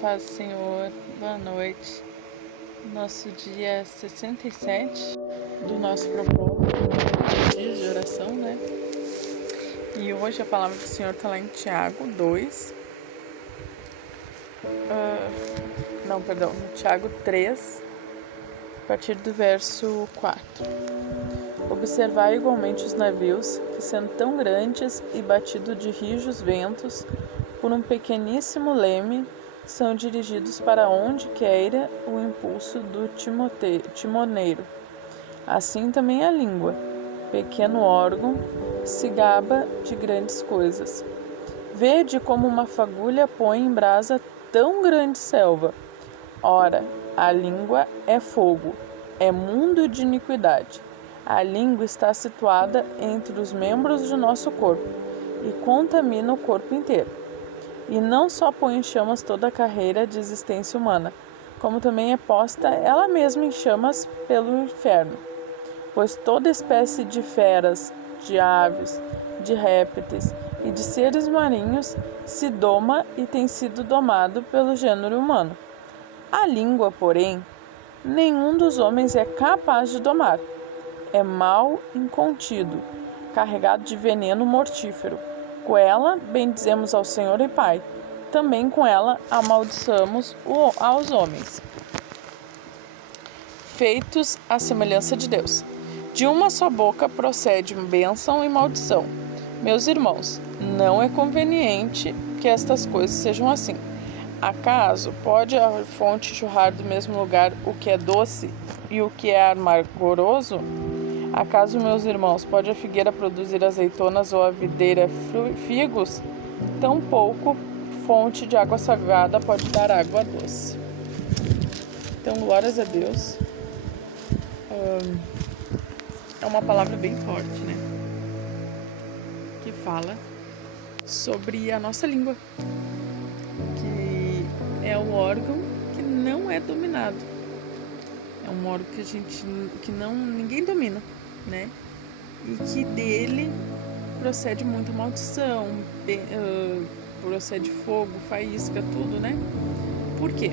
paz do Senhor, boa noite. Nosso dia 67 do nosso propósito, dias de oração, né? E hoje a palavra do Senhor está lá em Tiago 2. Tiago 3, a partir do verso 4. Observai igualmente os navios, que sendo tão grandes e batidos de rijos ventos, por um pequeníssimo leme, são dirigidos para onde queira o impulso do timoneiro. Assim também a língua, pequeno órgão, se gaba de grandes coisas. Vede como uma fagulha põe em brasa tão grande selva. Ora, a língua é fogo, é mundo de iniquidade. A língua está situada entre os membros do nosso corpo e contamina o corpo inteiro. E não só põe em chamas toda a carreira de existência humana, como também é posta ela mesma em chamas pelo inferno. Pois toda espécie de feras, de aves, de répteis e de seres marinhos se doma e tem sido domado pelo gênero humano. A língua, porém, nenhum dos homens é capaz de domar. É mal incontido, carregado de veneno mortífero. Com ela bendizemos ao Senhor e Pai. Também com ela amaldiçoamos aos homens, feitos à semelhança de Deus. De uma só boca procede bênção e maldição. Meus irmãos, não é conveniente que estas coisas sejam assim. Acaso pode a fonte jorrar do mesmo lugar o que é doce e o que é amargoso? Acaso, meus irmãos, pode a figueira produzir azeitonas ou a videira figos? Tampouco fonte de água salgada pode dar água doce. Então, glórias a Deus. É uma palavra bem forte, né? Que fala sobre a nossa língua, que é um órgão que não é dominado. É um órgão que ninguém domina, né? E que dele procede muita maldição, procede fogo, faísca, tudo, né? Por quê?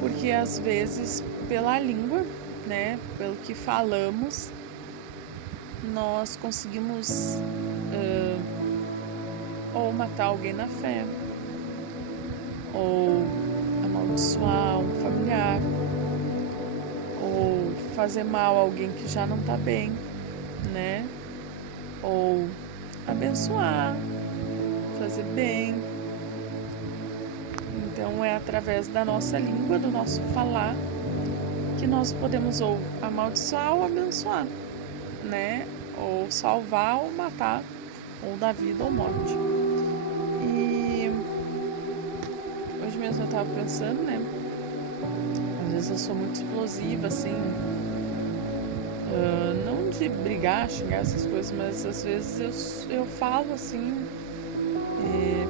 Porque às vezes pela língua, né, pelo que falamos, nós conseguimos ou matar alguém na fé, ou amaldiçoar um familiar, ou fazer mal a alguém que já não está bem, né? Ou abençoar, fazer bem. Então é através da nossa língua, do nosso falar, que nós podemos ou amaldiçoar ou abençoar, né? Ou salvar ou matar, ou dar vida ou morte. E hoje mesmo eu estava pensando, né? Às vezes eu sou muito explosiva, assim, não de brigar, xingar essas coisas, mas às vezes eu falo assim,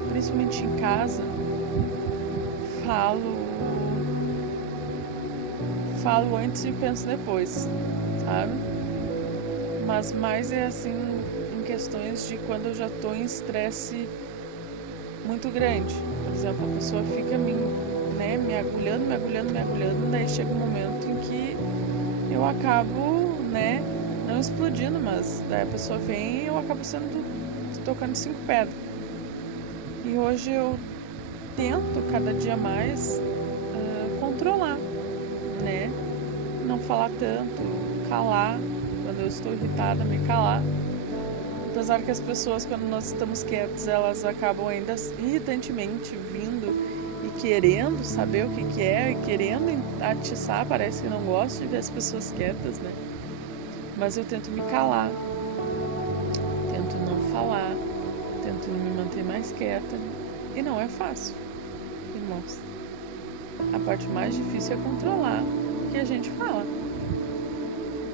principalmente em casa, falo antes e penso depois, sabe? Mas mais é assim em questões de quando eu já estou em estresse muito grande. Por exemplo, a pessoa fica me agulhando, daí chega um momento em que eu acabo, né, não explodindo, mas daí a pessoa vem e eu acabo tocando 5 pedras. E hoje eu tento cada dia mais controlar, né? Não falar tanto, calar, quando eu estou irritada, me calar. Apesar que as pessoas, quando nós estamos quietos, elas acabam ainda irritantemente vindo e querendo saber o que é, e querendo atiçar, parece que não gosto de ver as pessoas quietas, né? Mas eu tento me calar, tento não falar, tento me manter mais quieta, e não é fácil, irmãos. A parte mais difícil é controlar o que a gente fala.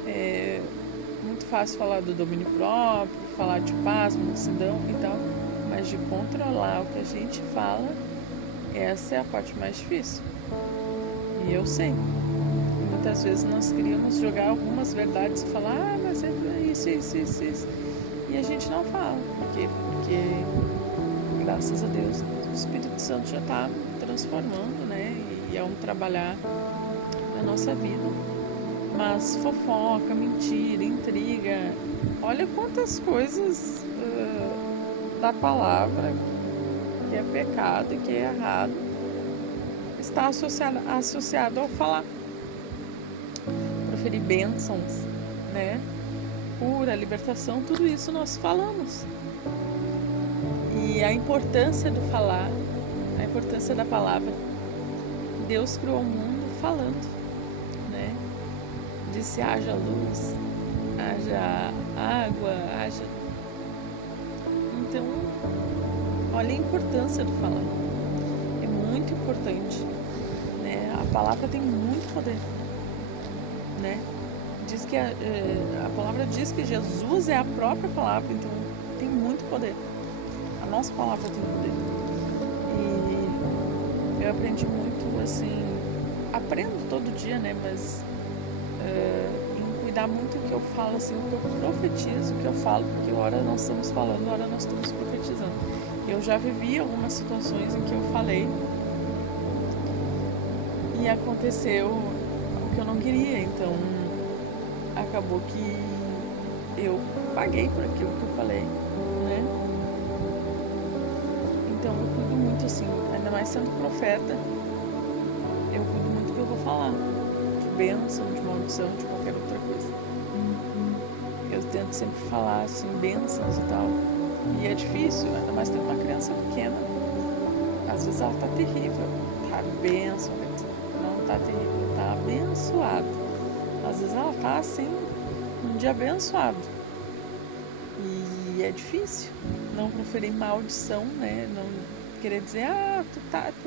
É muito fácil falar do domínio próprio, falar de paz, mansidão e tal, mas de controlar o que a gente fala, essa é a parte mais difícil. E eu sei. Muitas vezes nós queríamos jogar algumas verdades e falar, mas é isso. E a gente não fala. Por quê? Porque, graças a Deus, o Espírito Santo já está transformando, né? E é um trabalhar na nossa vida. Mas fofoca, mentira, intriga, olha quantas coisas da palavra que é pecado e que é errado está associado ao falar. Proferir bênçãos, né? Cura, libertação, tudo isso nós falamos. E a importância do falar, a importância da palavra. Deus criou o mundo falando, né? Disse haja luz, haja água, haja... Então, olha a importância do falar. É muito importante, né? A palavra tem muito poder, né? Diz que a palavra diz que Jesus é a própria palavra, então tem muito poder. A nossa palavra tem poder. E eu aprendi muito, assim, aprendo todo dia, né? Mas em cuidar muito do que eu falo, assim, o que eu profetizo, o que eu falo, porque hora nós estamos falando, hora nós estamos profetizando. Eu já vivi algumas situações em que eu falei e aconteceu o que eu não queria, então acabou que eu paguei por aquilo que eu falei, né? Então eu cuido muito, assim, ainda mais sendo profeta, eu cuido muito do que eu vou falar, de bênção, de maldição, de qualquer outra coisa. Eu tento sempre falar, assim, bênçãos e tal, e é difícil, ainda mais tendo uma criança pequena. Às vezes ela tá terrível, tá bênção, não tá terrível, tá abençoado. Às vezes ela tá assim, um dia abençoado. E é difícil não proferir maldição, né? Não querer dizer, tu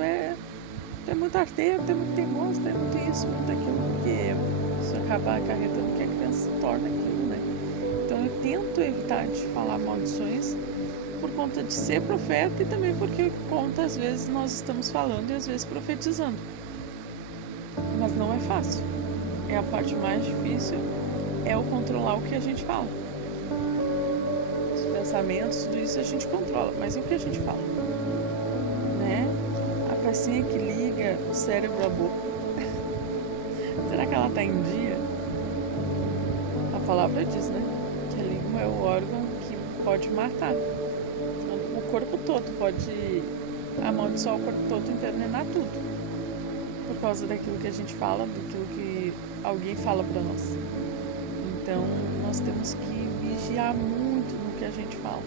é muito arteiro, tu é muito teimoso, tu é muito isso, muito aquilo, porque isso acaba acarretando que a criança se torna aquilo, né? Então eu tento evitar de falar maldições por conta de ser profeta e também porque às vezes nós estamos falando e às vezes profetizando. Mas não é fácil. É a parte mais difícil, é o controlar o que a gente fala. Os pensamentos, tudo isso a gente controla, mas e o que a gente fala? Né? A pecinha que liga o cérebro à boca. Será que ela está em dia? A palavra diz, né? Que a língua é o órgão que pode matar. O corpo todo pode amaldiçoar o corpo todo, envenenar tudo. Por causa daquilo que a gente fala, daquilo que alguém fala para nós. Então, nós temos que vigiar muito no que a gente fala.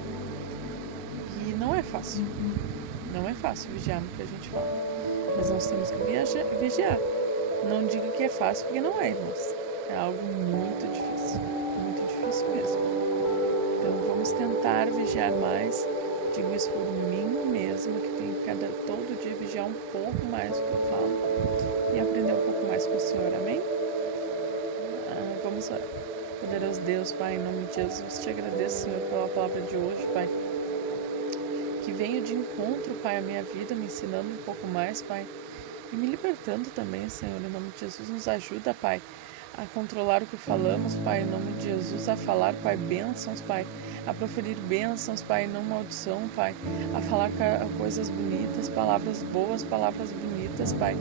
E não é fácil. Não é fácil vigiar no que a gente fala. Mas nós temos que vigiar. Não digo que é fácil, porque não é, irmãos. É algo muito difícil. Muito difícil mesmo. Então, vamos tentar vigiar mais. Digo isso por mim mesma, que tenho que todo dia vigiar um pouco mais o que eu falo e aprender um pouco mais com o Senhor, amém? Vamos orar. Poderoso Deus, Pai, em nome de Jesus, te agradeço, Senhor, pela palavra de hoje, Pai, que venha de encontro, Pai, à minha vida, me ensinando um pouco mais, Pai, e me libertando também, Senhor, em nome de Jesus, nos ajuda, Pai, a controlar o que falamos, Pai, em nome de Jesus, a falar, Pai, bênçãos, Pai, a proferir bênçãos, Pai, não maldição, Pai, a falar coisas bonitas, palavras boas, palavras bonitas, Pai.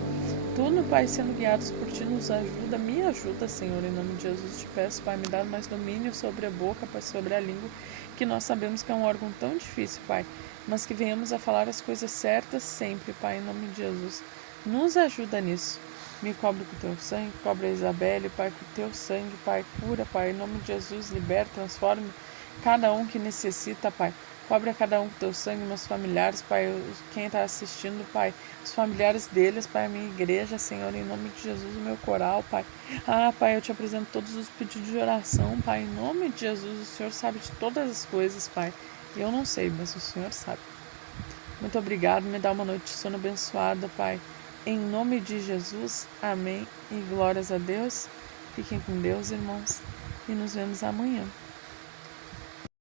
Tudo, Pai, sendo guiados por Ti, nos ajuda, me ajuda, Senhor, em nome de Jesus, te peço, Pai, me dá mais domínio sobre a boca, Pai, sobre a língua, que nós sabemos que é um órgão tão difícil, Pai, mas que venhamos a falar as coisas certas sempre, Pai, em nome de Jesus. Nos ajuda nisso. Me cobre com o Teu sangue, cobre a Isabelle, Pai, com o Teu sangue, Pai, cura, Pai, em nome de Jesus, liberta, transforme cada um que necessita, Pai. Cobre a cada um com Teu sangue, meus familiares, Pai, quem está assistindo, Pai, os familiares deles, Pai, a minha igreja, Senhor, em nome de Jesus, o meu coral, Pai. Pai, eu te apresento todos os pedidos de oração, Pai, em nome de Jesus, o Senhor sabe de todas as coisas, Pai. Eu não sei, mas o Senhor sabe. Muito obrigado, me dá uma noite de sono abençoada, Pai. Em nome de Jesus, amém e glórias a Deus. Fiquem com Deus, irmãos, e nos vemos amanhã.